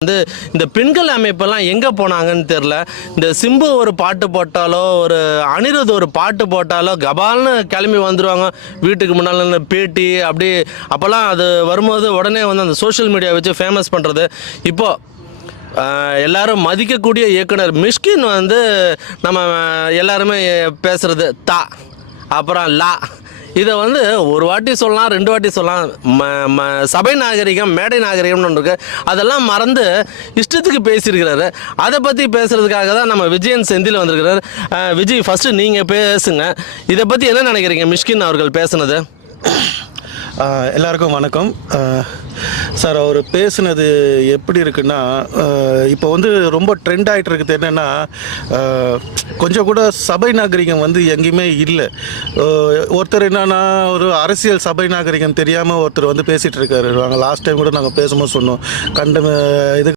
வந்து இந்த பெண்கள் அமைப்பெல்லாம் எங்கே போனாங்கன்னு தெரில இந்த சிம்பு ஒரு பாட்டு போட்டாலோ ஒரு அனிருத் ஒரு பாட்டு போட்டாலோ கபால்னு கிளம்பி வந்துடுவாங்க வீட்டுக்கு முன்னால் பேட்டி அப்படி அப்போல்லாம் அது வரும்போது உடனே வந்து அந்த சோஷியல் மீடியா வச்சு ஃபேமஸ் பண்ணுறது இப்போது எல்லாரும் மதிக்கக்கூடிய இயக்குனர் மிஷ்கின் வந்து நம்ம எல்லாருமே பேசுறது தா அப்புறம் லா. இதை வந்து ஒரு வாட்டி சொல்லலாம் ரெண்டு வாட்டி சொல்லலாம். ம ம சபை நாகரிகம் மேடை நாகரிகம்னு ஒன்று இருக்கு. அதெல்லாம் மறந்து இஷ்டத்துக்கு பேசியிருக்கிறாரு. அதை பற்றி பேசுறதுக்காக தான் நம்ம விஜயன் செந்தில் வந்திருக்கிறார். விஜய் ஃபஸ்ட்டு நீங்கள் பேசுங்க. இதை பற்றி என்ன நினைக்கிறீங்க மிஷ்கின் அவர்கள் பேசுனது? எல்லாருக்கும் வணக்கம். சார் அவர் பேசுனது எப்படி இருக்குன்னா இப்போ வந்து ரொம்ப ட்ரெண்ட் ஆகிட்டு இருக்குது என்னென்னா கொஞ்சம் கூட சபை நாகரிகம் வந்து எங்கேயுமே இல்லை. ஒருத்தர் என்னன்னா ஒரு அரசியல் சபை நாகரிகம் தெரியாமல் ஒருத்தர் வந்து பேசிகிட்டு இருக்காரு. நாங்கள் லாஸ்ட் டைம் கூட நாங்கள் பேசும்போது சொன்னோம். கண்ட இது